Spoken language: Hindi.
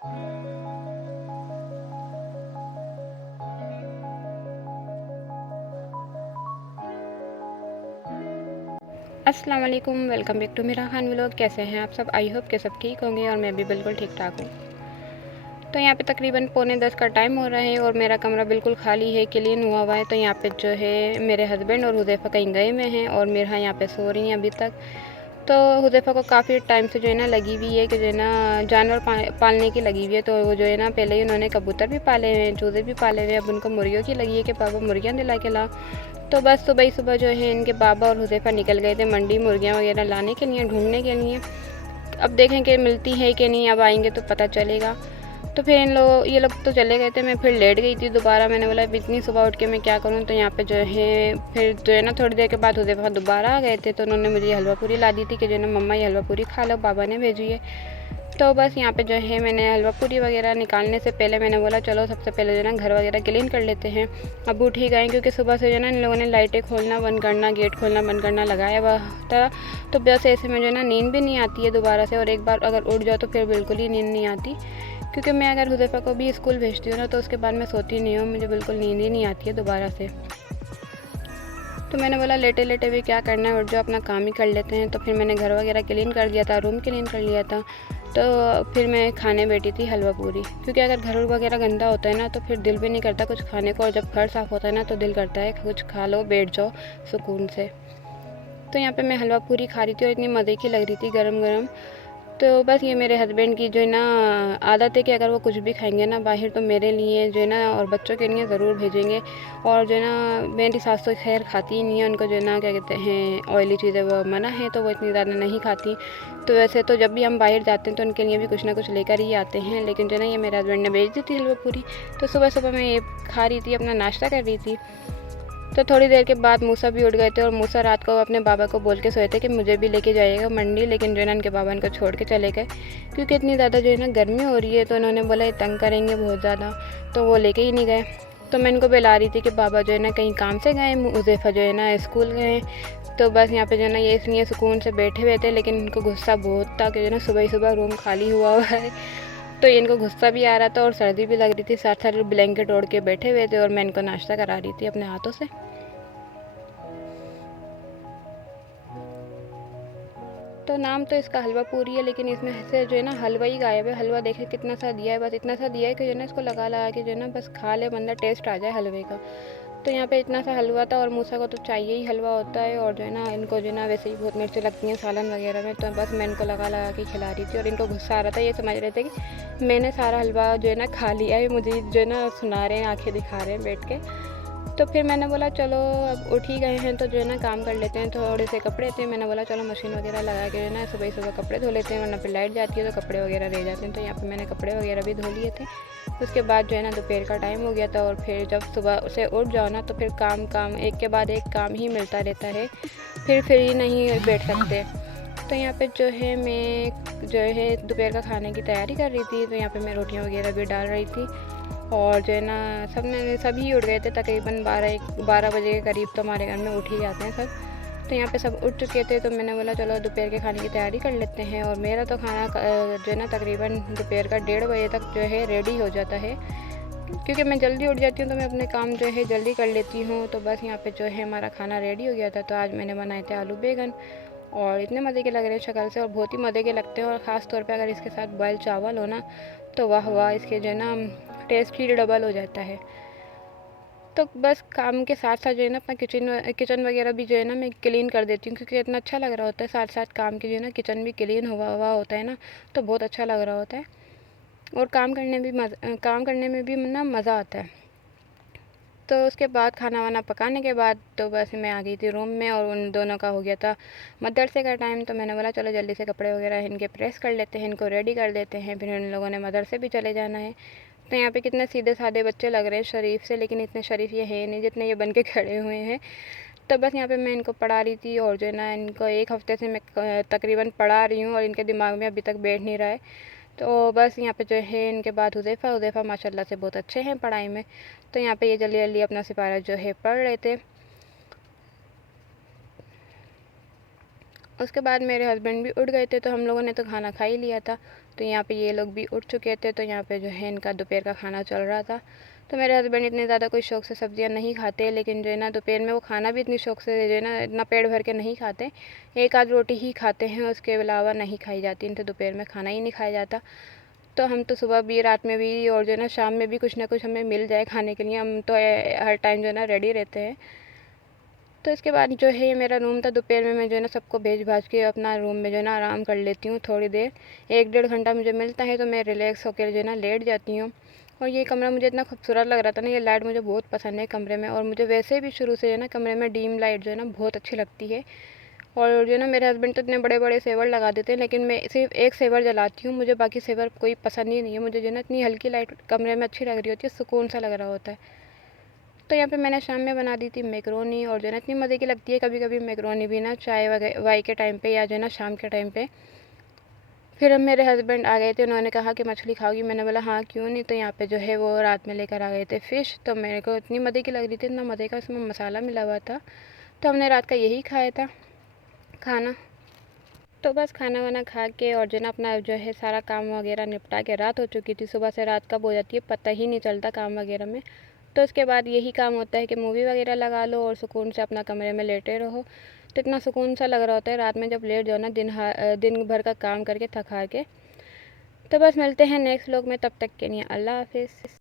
अस्सलाम वालेकुम, वेलकम बैक टू मेरा खान व्लॉग। कैसे हैं आप सब? आई होप के सब ठीक होंगे और मैं भी बिल्कुल ठीक ठाक हूँ। तो यहाँ पे तकरीबन पौने 10 का टाइम हो रहा है और मेरा कमरा बिल्कुल खाली है, क्लीन हुआ हुआ है। तो यहाँ पे जो है मेरे हस्बैंड और हुज़ैफ़ा कहीं गए हुए हैं और मेरा यहाँ पे सो रही हैं अभी तक। तो हुज़ैफ़ा को काफ़ी टाइम से जो है ना लगी हुई है कि जो है ना जानवर पालने की लगी हुई है। तो वो जो है ना पहले ही उन्होंने कबूतर भी पाले हुए हैं, चूज़े भी पाले हुए हैं। अब उनको मुर्गियों की लगी है कि पापा मुर्गियाँ दिला के ला। तो बस सुबह ही सुबह जो है इनके बाबा और हुज़ैफ़ा निकल गए थे मंडी मुर्गियाँ वगैरह लाने के लिए, ढूंढने के लिए। अब देखें कि मिलती है कि नहीं, अब आएंगे तो पता चलेगा। तो फिर ये लोग तो चले गए थे, मैं फिर लेट गई थी दोबारा। मैंने बोला अब इतनी सुबह उठ के मैं क्या करूँ। तो यहाँ पे जो है फिर जो है ना थोड़ी देर के बाद हुज़ैफ़ा दोबारा आ गए थे। तो उन्होंने मुझे हलवा पूरी ला दी थी कि जो है ना मम्मा ये हलवा पूरी खा लो, बाबा ने भेजी है। तो बस यहाँ पे जो है मैंने हलवा पूरी वगैरह निकालने से पहले मैंने बोला चलो सबसे पहले जो है ना घर वगैरह क्लीन कर लेते हैं। अब उठ ही गए क्योंकि सुबह से जो है ना इन लोगों ने लाइटें खोलना बंद करना, गेट खोलना बंद करना लगाया हुआ था। तो बस ऐसे में जो है ना नींद भी नहीं आती है दोबारा से, और एक बार अगर उठ जाओ तो फिर बिल्कुल ही नींद नहीं आती। क्योंकि मैं अगर हुज़ैफ़ा को भी स्कूल भेजती हूँ ना तो उसके बाद मैं सोती नहीं हूँ, मुझे बिल्कुल नींद ही नहीं आती है दोबारा से। तो मैंने बोला लेटे लेटे भी क्या करना है, उठ जाओ अपना काम ही कर लेते हैं। तो फिर मैंने घर वगैरह क्लीन कर दिया था, रूम क्लीन कर लिया था। तो फिर मैं खाने बैठी थी हलवा पूरी, क्योंकि अगर घर वगैरह गंदा होता है ना तो फिर दिल भी नहीं करता कुछ खाने को, और जब घर साफ़ होता है ना तो दिल करता है कुछ खा लो, बैठ जाओ सुकून से। तो यहाँ पे मैं हलवा पूरी खा रही थी और इतनी मज़े की लग रही थी गरम गरम। तो बस ये मेरे हस्बैंड की जो है ना आदत है कि अगर वो कुछ भी खाएंगे ना बाहर तो मेरे लिए जो है ना और बच्चों के लिए ज़रूर भेजेंगे। और जो है ना मेरी सास तो खैर खाती ही नहीं है, उनको जो है ना क्या कहते हैं ऑयली चीज़ें वो मना है, तो वो इतनी ज़्यादा नहीं खाती। तो वैसे तो जब भी हम बाहर जाते हैं तो उनके लिए भी कुछ ना कुछ लेकर ही आते हैं, लेकिन जो है ना ये मेरे हस्बैंड ने भेज दी थी हलवा पूरी। तो सुबह सुबह मैं ये खा रही थी, अपना नाश्ता कर रही थी। तो थोड़ी देर के बाद मूसा भी उठ गए थे, और मूसा रात को अपने बाबा को बोल के सोए थे कि मुझे भी लेके जाइएगा मंडी, लेकिन जो है ना उनके बाबा इनको छोड़ के चले गए क्योंकि इतनी ज़्यादा जो है ना गर्मी हो रही है। तो उन्होंने बोला ये तंग करेंगे बहुत ज़्यादा, तो वो लेके ही नहीं गए। तो मैं इनको बुला रही थी कि बाबा जो है ना कहीं काम से गए, हुज़ैफ़ा जो है ना स्कूल गए। तो बस यहाँ पे जो है ना ये इसलिए सुकून से बैठे हुए थे, लेकिन इनको गुस्सा बहुत था कि जो है ना सुबह ही सुबह रूम खाली हुआ हुआ है। तो इनको गुस्सा भी आ रहा था और सर्दी भी लग रही थी, साथ साथ ब्लैंकेट ओढ़ के बैठे हुए थे, और मैं इनको नाश्ता करा रही थी अपने हाथों से। तो नाम तो इसका हलवा पूरी है, लेकिन इसमें से जो है ना हलवा ही गायब है। हलवा देखे कितना सा दिया है, बस इतना सा दिया है कि जो है ना इसको लगा लगा के जो है ना बस खा ले बंदा, टेस्ट आ जाए हलवे का। तो यहाँ पे इतना सा हलवा था, और मूसा को तो चाहिए ही हलवा होता है, और जो है ना इनको जो है ना वैसे ही बहुत मिर्ची लगती हैं सालन वगैरह में। तो बस मैं इनको लगा लगा के खिला रही थी, और इनको गुस्सा आ रहा था, ये समझ रहे थे कि मैंने सारा हलवा जो है ना खा लिया है, मुझे जो है ना सुना रहे हैं, आँखें दिखा रहे हैं बैठ के। तो फिर मैंने बोला चलो अब उठ ही गए हैं तो जो है ना काम कर लेते हैं। थोड़े से कपड़े थे, मैंने बोला चलो मशीन वगैरह लगा के जो है ना सुबह ही सुबह कपड़े धो लेते हैं, वरना फिर लाइट जाती है तो कपड़े वगैरह रह जाते हैं। तो यहाँ पे मैंने कपड़े वगैरह भी धो लिए थे। उसके बाद जो है ना दोपहर का टाइम हो गया था, और फिर जब सुबह से उठ जाओ ना तो फिर काम काम एक के बाद एक काम ही मिलता रहता है, फिर फ्री नहीं बैठ सकते। तो यहाँ पे जो है मैं जो है दोपहर का खाने की तैयारी कर रही थी। तो यहाँ पे मैं रोटियाँ वगैरह भी डाल रही थी, और जो है ना सभी उठ गए थे तकरीबन 12 बजे के करीब। तो हमारे घर में उठ ही जाते हैं सब। तो यहाँ पे सब उठ चुके थे, तो मैंने बोला चलो दोपहर के खाने की तैयारी कर लेते हैं। और मेरा तो खाना जो है ना तकरीबन दोपहर का 1:30 बजे तक जो है रेडी हो जाता है, क्योंकि मैं जल्दी उठ जाती हूँ तो मैं अपने काम जो है जल्दी कर लेती हूँ। तो बस यहाँ पे जो है हमारा खाना रेडी हो गया था। तो आज मैंने बनाए थे आलू बैंगन, और इतने मज़े के लग रहे हैं शक्ल से, और बहुत ही मज़े के लगते हैं। और ख़ास तौर पे अगर इसके साथ बॉयल चावल हो ना तो वाह वाह, इसके जो है ना टेस्ट ही डबल हो जाता है। तो बस काम के साथ साथ जो है ना अपना किचन वगैरह भी जो है ना मैं क्लीन कर देती हूँ, क्योंकि इतना अच्छा लग रहा होता है। साथ साथ काम की जो है ना किचन भी क्लीन हुआ हुआ होता है ना, तो बहुत अच्छा लग रहा होता है, और काम करने में भी ना मज़ा आता है। तो उसके बाद खाना वाना पकाने के बाद तो बस मैं आ गई थी रूम में, और उन दोनों का हो गया था मदरसे का टाइम। तो मैंने बोला चलो जल्दी से कपड़े वगैरह इनके प्रेस कर लेते हैं, इनको रेडी कर देते हैं, फिर उन लोगों ने मदरसे भी चले जाना है। तो यहाँ पे कितने सीधे साधे बच्चे लग रहे हैं शरीफ से, लेकिन इतने शरीफ ये हैं नहीं जितने ये बन के खड़े हुए हैं। तो बस यहाँ पे मैं इनको पढ़ा रही थी, और जो है ना इनको एक हफ़्ते से मैं तकरीबन पढ़ा रही हूँ, और इनके दिमाग में अभी तक बैठ नहीं रहा है। तो बस यहाँ पे जो है इनके बाद हुज़ैफ़ा माशाल्लाह से बहुत अच्छे हैं पढ़ाई में। तो यहाँ पे ये जल्दी जल्दी अपना सिपारा जो है पढ़ रहे थे। उसके बाद मेरे हस्बैंड भी उठ गए थे, तो हम लोगों ने तो खाना खा ही लिया था। तो यहाँ पे ये लोग भी उठ चुके थे, तो यहाँ पे जो है इनका दोपहर का खाना चल रहा था। तो मेरे हस्बैंड इतने ज़्यादा कोई शौक़ से सब्ज़ियाँ नहीं खाते, लेकिन जो है ना दोपहर में वो खाना भी इतनी शौक़ से जो है ना इतना पेट भर के नहीं खाते। एक आध रोटी ही खाते हैं, उसके अलावा नहीं खाई जाती, इनसे दोपहर में खाना ही नहीं खाया जाता। तो हम तो सुबह भी, रात में भी और जो है ना शाम में भी कुछ ना कुछ हमें मिल जाए खाने के लिए, हम तो हर टाइम जो है ना रेडी रहते हैं। तो इसके बाद जो है ये मेरा रूम था। दोपहर में मैं जो है ना सबको भेज भाज के अपना रूम में जो है ना आराम कर लेती हूँ थोड़ी देर। 1 डेढ़ घंटा मुझे मिलता है, तो मैं रिलैक्स होकर जो है ना लेट जाती हूँ। और ये कमरा मुझे इतना खूबसूरत लग रहा था ना, ये लाइट मुझे बहुत पसंद है कमरे में। और मुझे वैसे भी शुरू से जो है ना कमरे में डीम लाइट जो है ना बहुत अच्छी लगती है। और जो है ना मेरे हस्बैंड तो इतने बड़े बड़े सेवर लगा देते हैं, लेकिन मैं सिर्फ एक सेवर जलाती हूँ, मुझे बाकी सेवर कोई पसंद ही नहीं है। मुझे जो है ना इतनी हल्की लाइट कमरे में अच्छी लग रही होती है, सुकून सा लग रहा होता है। तो यहाँ पे मैंने शाम में बना दी थी मैकरोनी, और जो है ना इतनी मज़े की लगती है कभी कभी मैकरोनी भी ना, चाय वगैरह वाई के टाइम पे या जो है ना शाम के टाइम पे। फिर अब मेरे हस्बैंड आ गए थे, उन्होंने कहा कि मछली खाओगी, मैंने बोला हाँ क्यों नहीं। तो यहाँ पे जो है वो रात में लेकर आ गए थे फ़िश, तो मेरे को इतनी मज़े की लग रही थी, इतना मज़े का इसमें मसाला मिला हुआ था। तो हमने रात का यही खाया था खाना। तो बस खाना वाना खा के और जो है ना अपना जो है सारा काम वगैरह निपटा के रात हो चुकी थी। सुबह से रात कब हो जाती है पता ही नहीं चलता काम वगैरह में। तो उसके बाद यही काम होता है कि मूवी वगैरह लगा लो और सुकून से अपना कमरे में लेटे रहो। तो इतना सुकून सा लग रहा होता है रात में जब लेट जाओ ना, दिन भर का काम करके थक हार के। तो बस मिलते हैं नेक्स्ट व्लॉग में, तब तक के लिए अल्लाह हाफिज़।